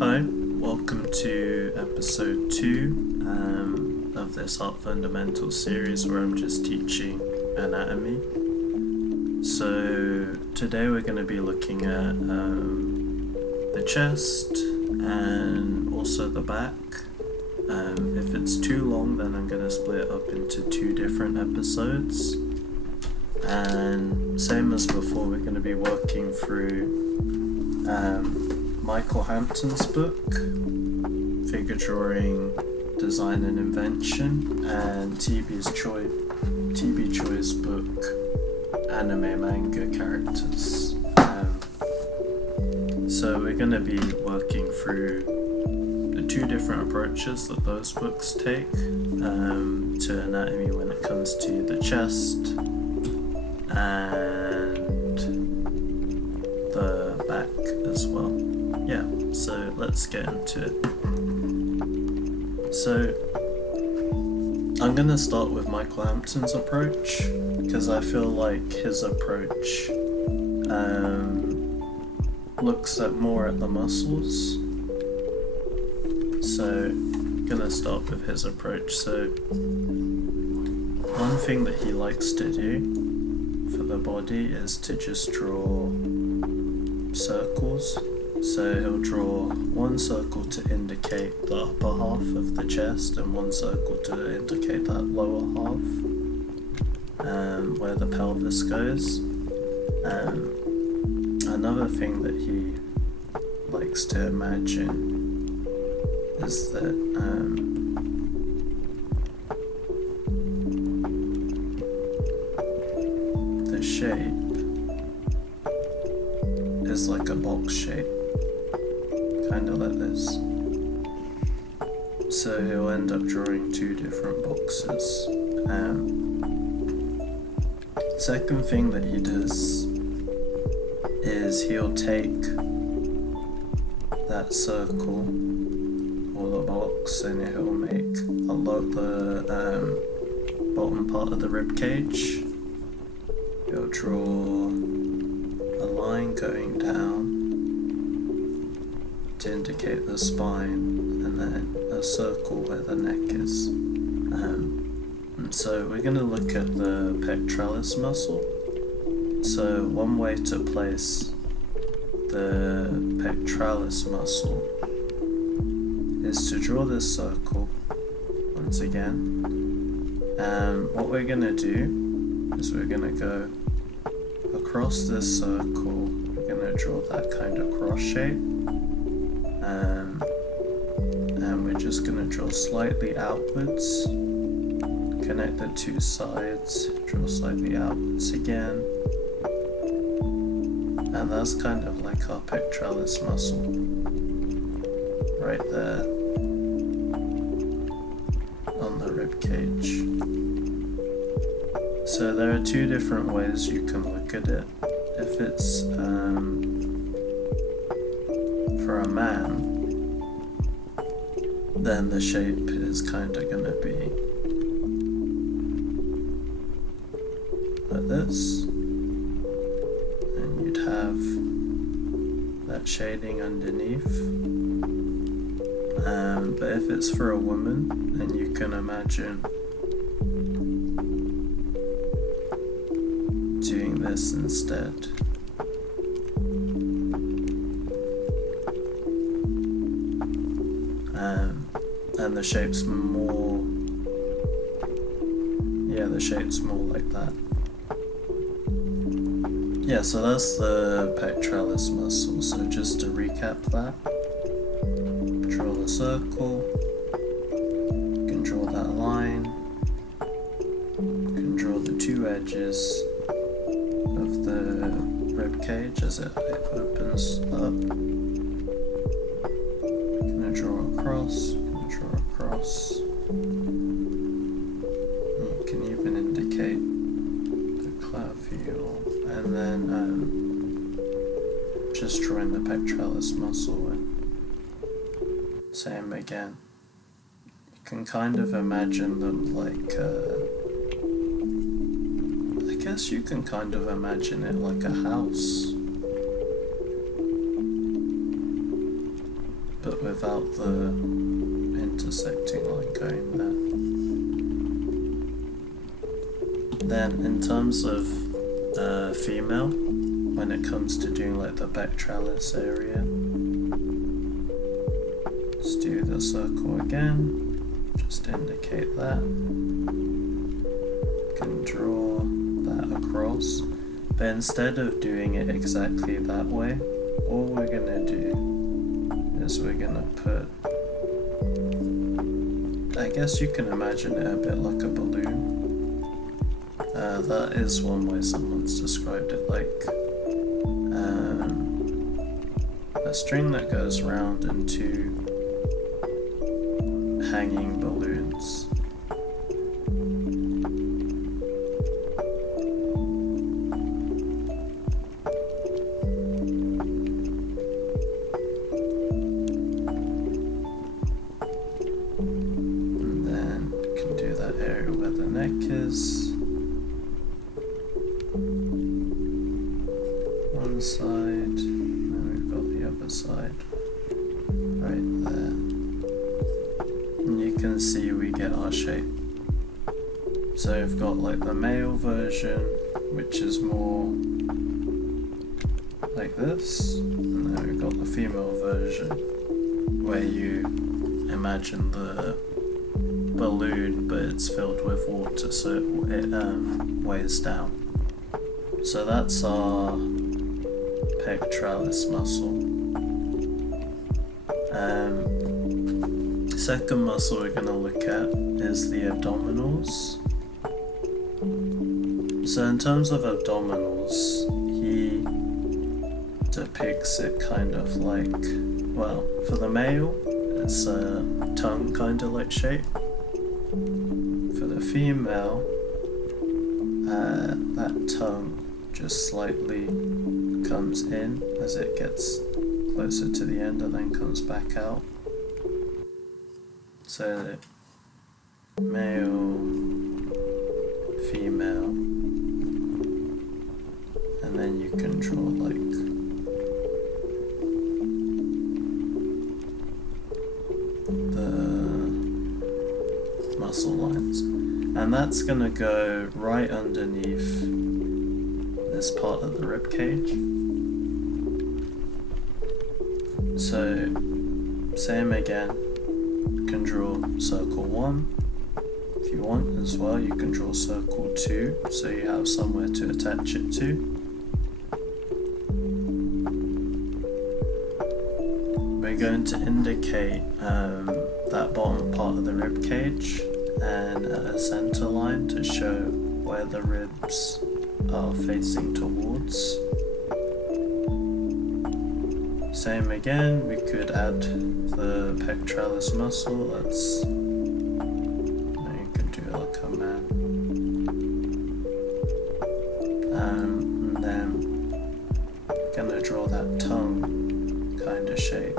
Hi, welcome to episode 2 of this Art Fundamentals series where I'm just teaching anatomy. So today we're going to be looking at the chest and also the back. If it's too long, then I'm going to split it up into 2 different episodes. And same as before, we're going to be working through Michale Hampton's book, Figure Drawing, Design and Invention, and TB Choi's book, Anime Manga Characters. So we're going to be working through the 2 different approaches that those books take to anatomy when it comes to the chest and the back as well. Yeah, so let's get into it. So I'm going to start with Michale Hampton's approach because I feel like his approach looks more at the muscles. So I'm going to start with his approach. So one thing that he likes to do for the body is to just draw circles. So he'll draw one circle to indicate the upper half of the chest and one circle to indicate that lower half, where the pelvis goes. Another thing that he likes to imagine is that the shape is like a box shape, kind of like this. So he'll end up drawing 2 different boxes. Second thing that he does is he'll take that circle or the box and he'll make the bottom part of the rib cage. He'll draw a line going down to indicate the spine and then a circle where the neck is. So we're going to look at the pectoralis muscle. So one way to place the pectoralis muscle is to draw this circle once again. And what we're going to do is we're going to go across this circle. We're going to draw that kind of cross shape. And we're just going to draw slightly outwards. Connect the 2 sides, draw slightly outwards again. And that's kind of like our pectoralis muscle right there on the rib cage. So there are 2 different ways you can look at it. If it's for a man, then the shape is kind of going to be like this. And you'd have that shading underneath. But if it's for a woman, then you can imagine doing this instead. And the shape's more like that. Yeah, so that's the pectoralis muscle. So just to recap that, draw the circle, you can draw that line, you can draw the 2 edges of the rib cage as it opens up. You're going to draw across, you can even indicate the clavicule, and then just drawing the pectoralis muscle and same again. You can kind of imagine them like I guess you can kind of imagine it like a house. but without the intersecting line going there. Then in terms of female, when it comes to doing like the pectoralis area, just do the circle again, just indicate that. You can draw that across, but instead of doing it exactly that way, all we're gonna do is we're gonna put, I guess you can imagine it a bit like a balloon. That is one way someone's described it, like a string that goes around in two hanging balloons. And then you can do that area where the neck is. One side, and we've got the other side right there. And you can see we get our shape. So we've got like the male version, which is more like this, and then we've got the female version, where you imagine the balloon, but it's filled with water, so it weighs down. So that's our pectoralis muscle. Second muscle we're going to look at is the abdominals. So in terms of abdominals, he depicts it kind of like, well, for the male, it's a tongue kind of like shape. For the female, that tongue just slightly comes in as it gets closer to the end and then comes back out. So male, female, and then you can draw like the muscle lines, and that's gonna go right underneath this part of the rib cage. So same again, you can draw circle 1. If you want as well, you can draw circle 2, so you have somewhere to attach it to. We're going to indicate that bottom part of the rib cage and a center line to show where the ribs are facing towards. Same again, we could add the pectoralis muscle. That's, you can do like a man. And then gonna draw that tongue kind of shape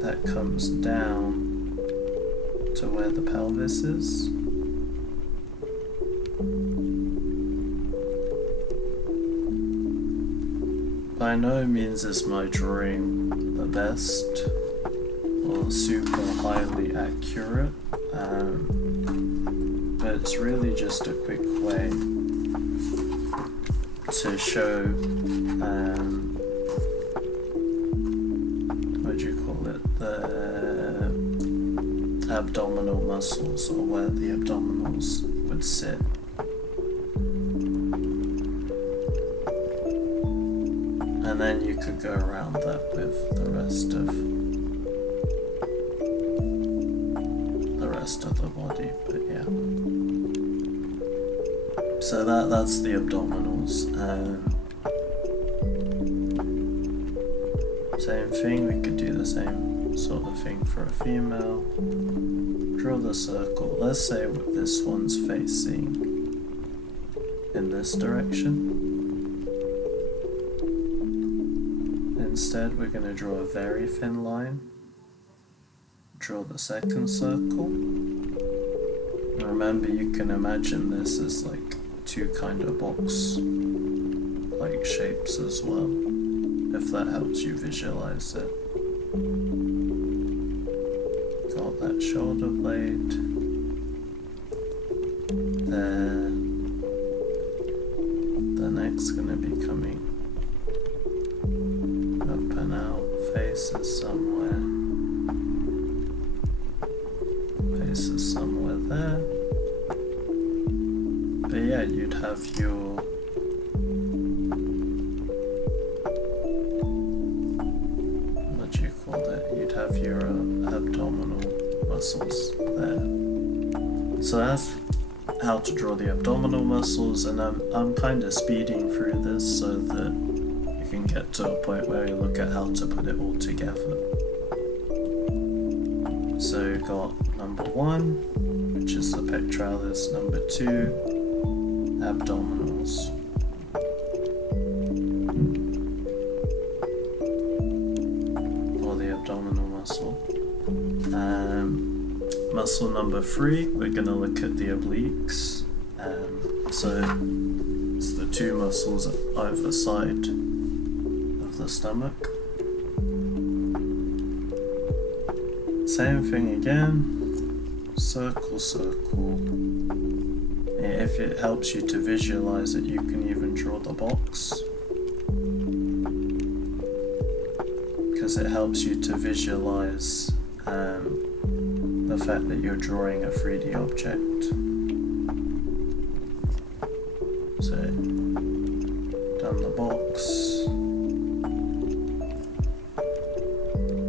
that comes down to where the pelvis is. By no means is my drawing the best or super highly accurate, but it's really just a quick way to show, what do you call it, the abdominal muscles, or where the abdominals would sit. And then you could go around that with the rest of the body, but yeah. So that's the abdominals. Same thing, we could do the same sort of thing for a female. Draw the circle. Let's say this one's facing in this direction. Instead, we're going to draw a very thin line. Draw the second circle. Remember, you can imagine this as like two kind of box-like shapes as well. if that helps you visualize it. Got that shoulder blade there. The neck's gonna be coming up and out, faces somewhere. Faces somewhere there. But yeah, you'd have your abdominal muscles there. So that's how to draw the abdominal muscles, and I'm kind of speeding through this so that you can get to a point where you look at how to put it all together. So you've got number 1, which is the pectoralis, number 2, abdominals. Abdominal muscle. Muscle number 3, we're going to look at the obliques. So it's the 2 muscles either side of the stomach. Same thing again, circle, circle. If it helps you to visualize it, you can even draw the box. It helps you to visualize the fact that you're drawing a 3D object. So, done the box.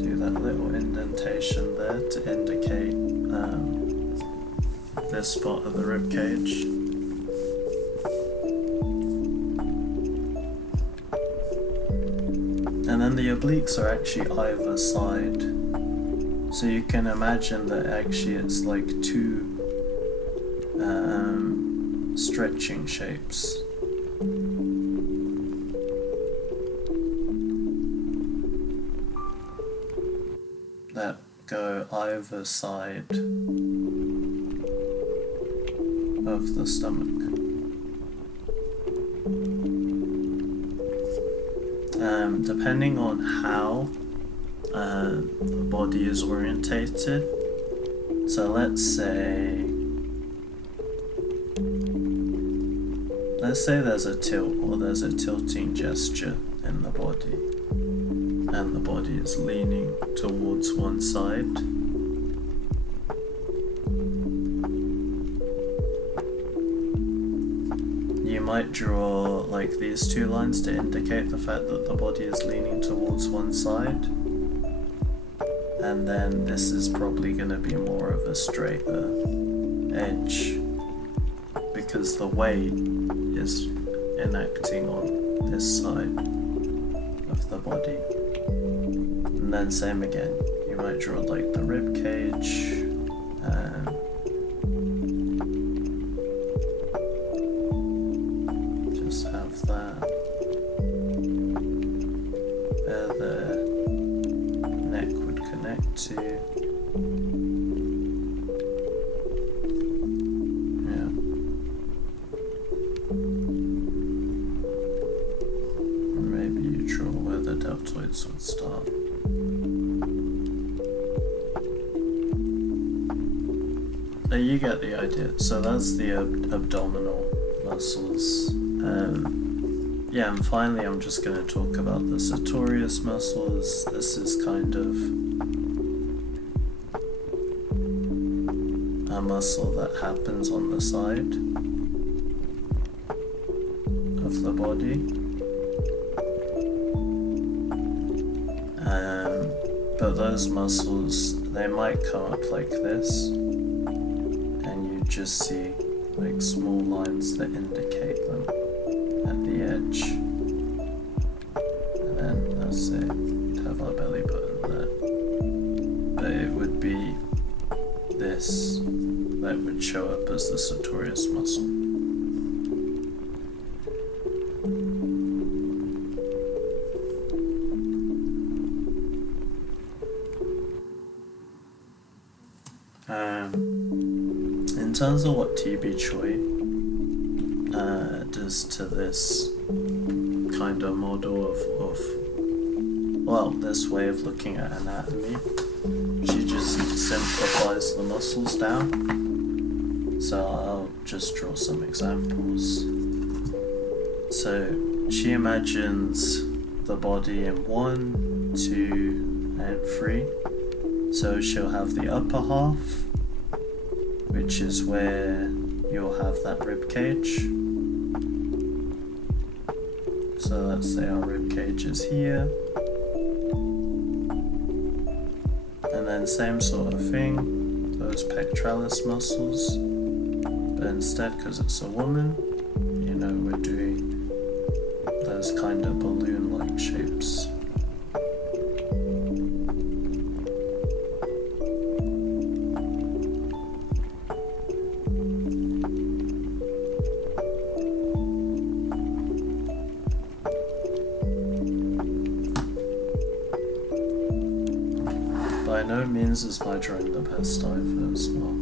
Do that little indentation there to indicate this spot of the rib cage. And then the obliques are actually either side. So you can imagine that actually it's like 2 stretching shapes. That go either side of the stomach. Depending on how the body is orientated. So let's say there's a tilt or there's a tilting gesture in the body, and the body is leaning towards one side. You might draw like these 2 lines to indicate the fact that the body is leaning towards one side, and then this is probably going to be more of a straighter edge because the weight is enacting on this side of the body. And then same again, you might draw like the rib cage, just have that where the neck would connect to. Would start. You get the idea. So that's the abdominal muscles. Yeah, and finally I'm just going to talk about the sartorius muscles. This is kind of a muscle that happens on the side of the body. But those muscles, they might come up like this, and you just see like small lines that indicate them at the edge. And then that's it, you'd have our belly button there. But it would be this that would show up as the sartorius muscle. In terms of what TB Choi does to this kind of model of well, this way of looking at anatomy, she just simplifies the muscles down. So I'll just draw some examples. So she imagines the body in 1, 2, and 3. So she'll have the upper half, which is where you'll have that rib cage. So let's say our rib cage is here. And then same sort of thing, those pectoralis muscles. But instead, because it's a woman, you know, we're doing those kind of balloon-like shapes. By no means is my drawing the best either as well.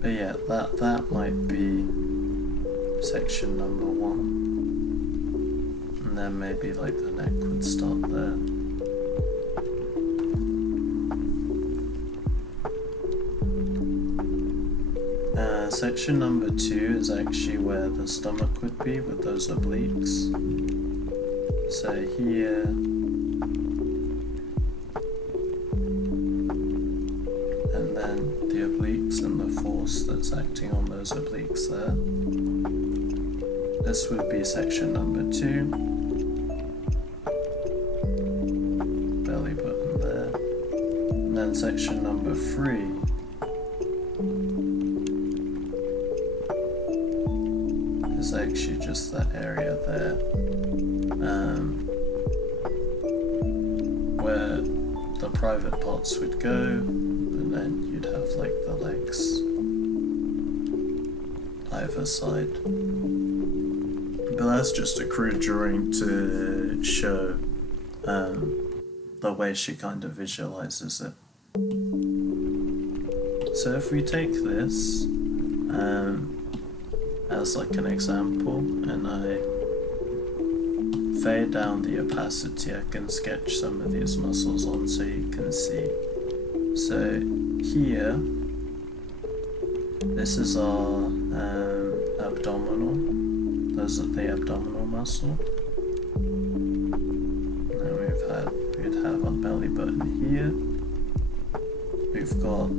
But yeah, that might be section number 1. And then maybe like the neck would start there. Section number 2 is actually where the stomach would be with those obliques. So here, and then the obliques and the force that's acting on those obliques there. This would be section number 2. Belly button there. And then section number 3 is actually just that area there. Where the private parts would go, and then you'd have like the legs either side. But that's just a crude drawing to show the way she kind of visualizes it. So if we take this as like an example, and I fade down the opacity, I can sketch some of these muscles on so you can see. So here, this is our abdominal. Those are the abdominal muscle. Then we'd have our belly button here. We've got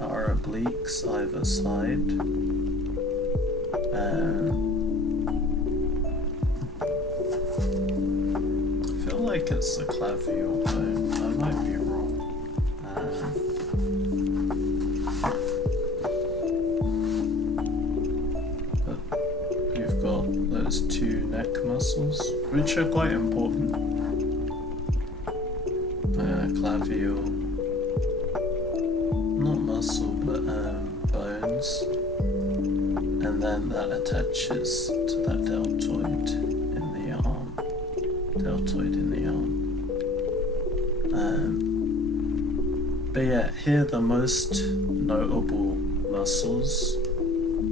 our obliques either side. I feel like it's the clavicle bone. I might be wrong. But you've got those 2 neck muscles, which are quite important. Clavicle, not muscle, but bones. And then that attaches to that deltoid in the arm. But yeah, here the most notable muscles,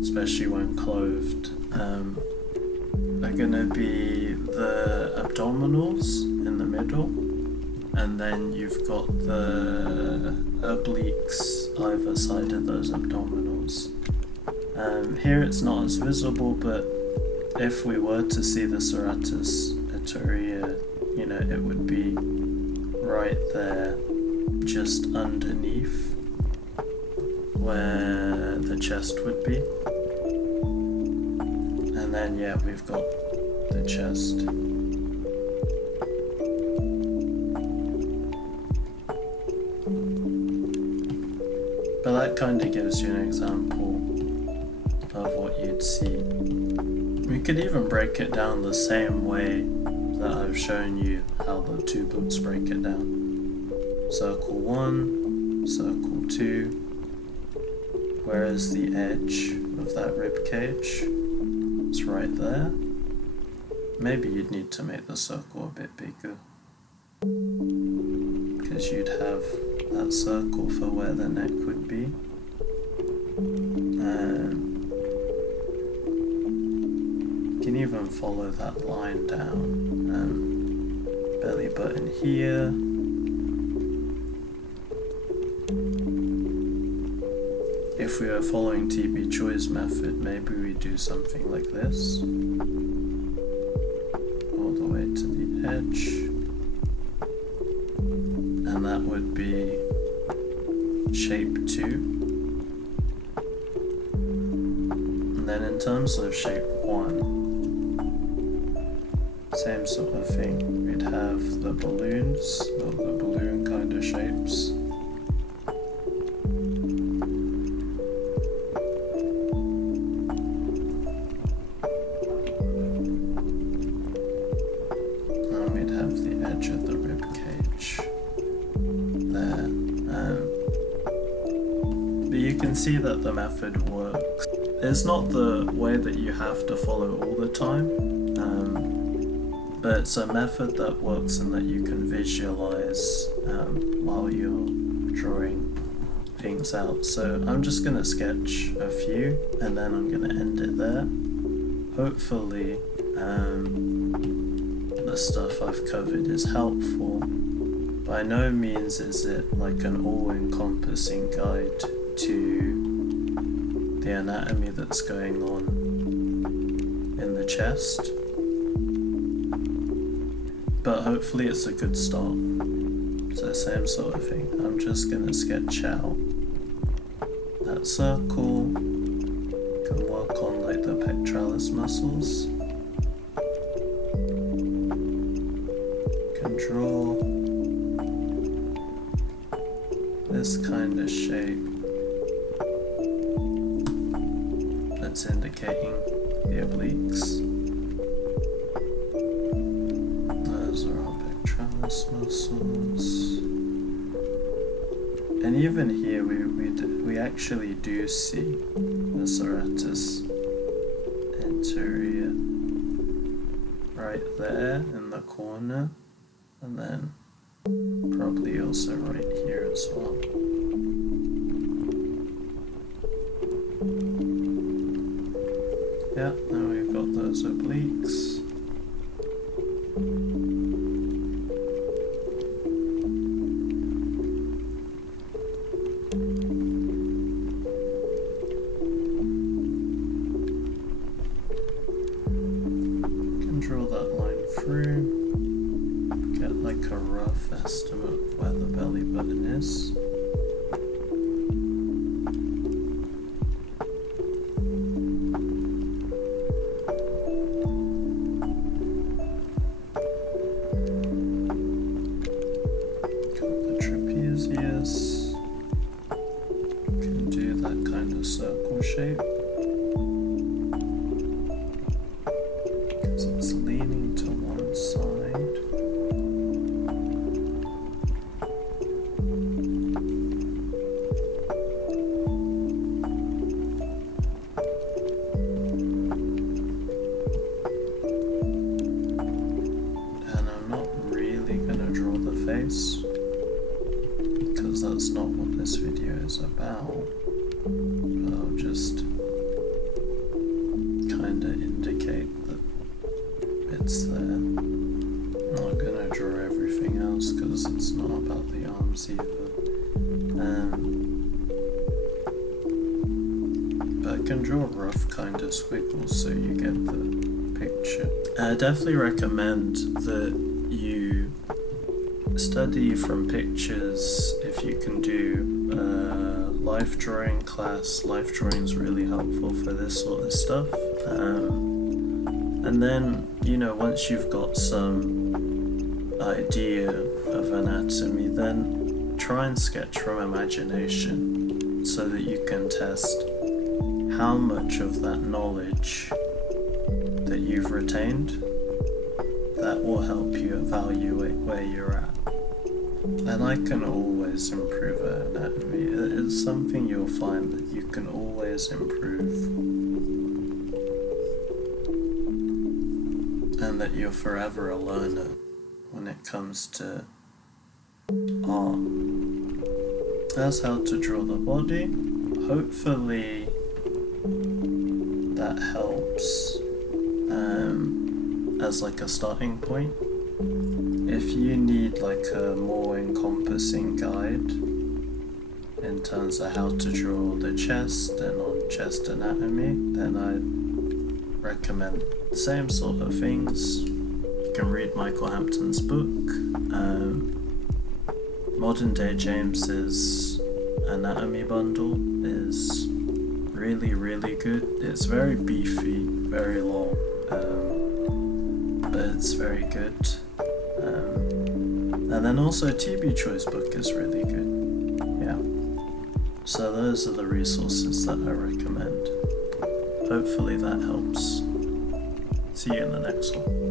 especially when clothed, are gonna be the abdominals in the middle, and then you've got the obliques either side of those abdominals. Here it's not as visible, but if we were to see the serratus arteria, you know, it would be right there, just underneath where the chest would be. And then yeah, we've got the chest. But that kind of gives you an example of what you'd see. We could even break it down the same way that I've shown you how the 2 books break it down. Circle 1, circle 2, whereas the edge of that rib cage is right there. Maybe you'd need to make the circle a bit bigger, because you'd have that circle for where the neck would be. can even follow that line down. Belly button here. If we are following TB Choi's method, maybe we do something like this. All the way to the edge. And that would be shape 2. And then in terms of shape 1, same sort of thing. We'd have the balloons, or the balloon kind of shapes. And we'd have the edge of the rib cage there. But you can see that the method works. It's not the way that you have to follow all the time. But it's a method that works and that you can visualize while you're drawing things out. So I'm just going to sketch a few and then I'm going to end it there. Hopefully the stuff I've covered is helpful. By no means is it like an all-encompassing guide to the anatomy that's going on in the chest. But hopefully it's a good start. So same sort of thing. I'm just gonna sketch out that circle. Can work on like the pectoralis muscles. Can draw this kind of shape that's indicating the obliques. Muscles, and even here we actually do see the serratus anterior right there in the corner, and then probably also right here as well. Yeah, now we've got those obliques. Get like a rough estimate of where the belly button is. Got the trapezius. Can do that kind of circle shape. Because it's leaning to one side. Because that's not what this video is about. I'll just kind of indicate that it's there. I'm not going to draw everything else because it's not about the arms either. But I can draw rough kind of squiggles so you get the picture. I definitely recommend that you study from pictures if you can do life drawing class. Life drawing is really helpful for this sort of stuff. And then, you know, once you've got some idea of anatomy, then try and sketch from imagination so that you can test how much of that knowledge that you've retained that will help you evaluate where you're at. And I can always improve anatomy. It's something you'll find that you can always improve. And that you're forever a learner when it comes to art. That's how to draw the body. Hopefully that helps. as like a starting point. If you need like a more encompassing guide in terms of how to draw the chest and on chest anatomy, then I'd recommend the same sort of things. You can read Michale Hampton's book. Modern Day James's anatomy bundle is really, really good. It's very beefy, very long, but it's very good. And then also Choi's book is really good. Yeah. So those are the resources that I recommend. Hopefully that helps. See you in the next one.